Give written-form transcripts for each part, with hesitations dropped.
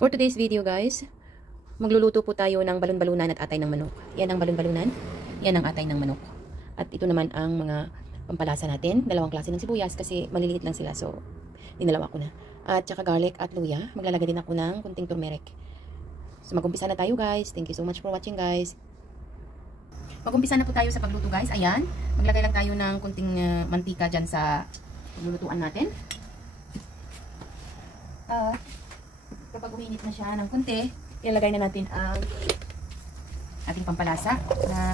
For today's video guys, magluluto po tayo ng balon-balunan at atay ng manok. Yan ang balon-balunan, yan ang atay ng manok. At ito naman ang mga pampalasa natin. Dalawang klase ng sibuyas kasi maliliit lang sila. So, dinalawa ko na. At saka garlic at luya. Maglalagay din ako ng kunting turmeric. So, mag-umpisa na tayo guys. Thank you so much for watching guys. Mag-umpisa na po tayo sa pagluto guys. Ayan, maglagay lang tayo ng kunting mantika dyan sa paglulutuan natin. Kapag uminit na siya ng kunti, ilalagay na natin ang ating pampalasa.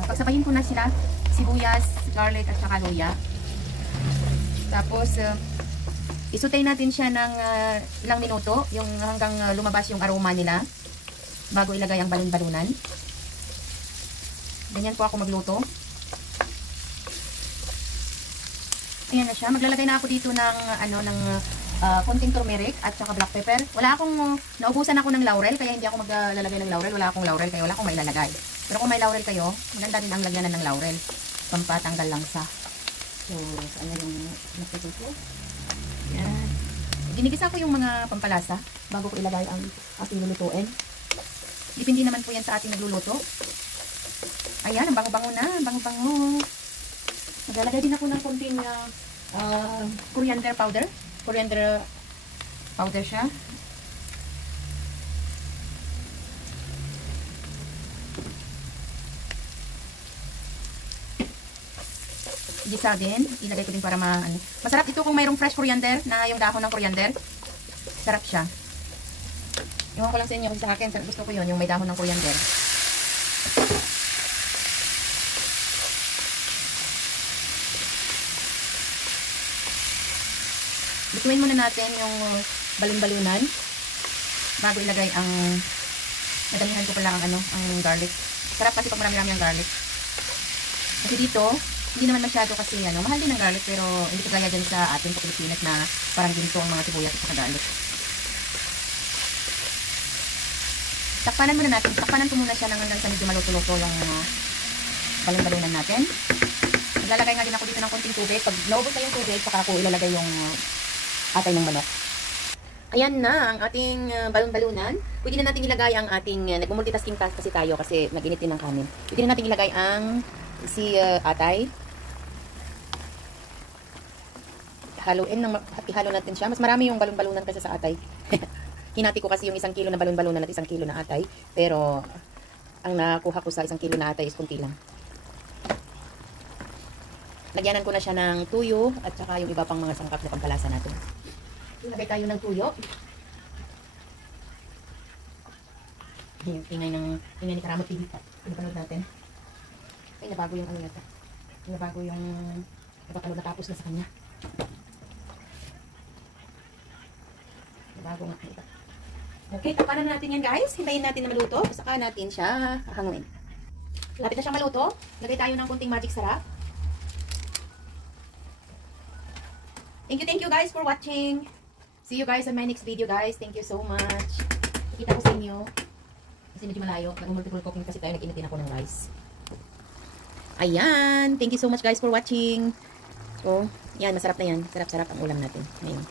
Pagsabayin ko na sila, sibuyas, garlic at saka luya. Tapos, isutay natin siya ng ilang minuto, yung hanggang lumabas yung aroma nila, bago ilagay ang balon-balunan. Ganyan po ako magluto. Ayan na siya. Maglalagay na ako dito ng konting turmeric at saka black pepper. Naubusan ako ng laurel, kaya hindi ako maglalagay ng laurel. Wala akong laurel, kaya wala akong mailalagay. Pero kung may laurel kayo, maganda din ang lagyanan ng laurel. Pampatanggal lang sa. So, saan na yung nakituto? Yan. Ginigisa ko yung mga pampalasa bago ko ilagay ang ating lulutuin. Depende naman po yan sa ating nagluluto. Ayan, ang bango-bango na. Bango-bango. Maglalagay din ako ng konting coriander powder. Coriander powder siya. Gisa din. Ilagay ko din para masarap ito kung mayroong fresh coriander na yung dahon ng coriander. Sarap siya. Iwan ko lang sa inyo kung sa akin. Gusto ko yun, yung may dahon ng coriander. Lutuin muna natin yung balon-balunan bago ilagay ang nadamihan ko pala ang garlic. Sarap kasi pag marami-rami ang garlic. Kasi dito, hindi naman masyado kasi mahal din ang garlic, pero hindi ko kaya dyan sa ating Pilipinas na parang ginto ang mga sibuyas at saka garlic. Takpanan muna natin. Takpanan ko muna siya hanggang sa medyo maluto-luto yung balon-balunan natin. Maglalagay nga din ako dito ng konting tubig. Pag naubos na yung tubig, saka ako ilalagay yung atay ng manok. Ayan na ang ating balon-balunan. Pwede na natin ilagay ang ating nag-multitasking task kasi tayo kasi mag-init din ng kanin. Pwede na natin ilagay ang atay. Ihalo natin siya. Mas marami yung balon-balunan kasi sa atay. Hinati ko kasi yung 1 kilo na balon-balunan at 1 kilo na atay. Pero ang nakuha ko sa 1 kilo na atay is kunti lang. Lagyanan ko na siya ng tuyo at saka yung iba pang mga sangkap na pampalasa natin. Ilagay tayo ng tuyo. Yung ingay ni Karamot TV. Pinapanood natin. Ay, nabago yung nata. Nabago yung napapanood na tapos na sa kanya. Nabago nga. Okay, tapanan natin yan guys. Hintayin natin na maluto. Saka natin siya hahangin. Lapit na siyang maluto. Lagay tayo ng kunting magic sarap. Thank you guys for watching. See you guys on my next video guys. Thank you so much. Kita ko sa inyo. Kasi medyo malayo. Nag-multiple cooking kasi tayo. Nag-init din ako ng rice. Ayan. Thank you so much guys for watching. So, yan. Masarap na yan. Sarap-sarap ang ulam natin. Ngayon.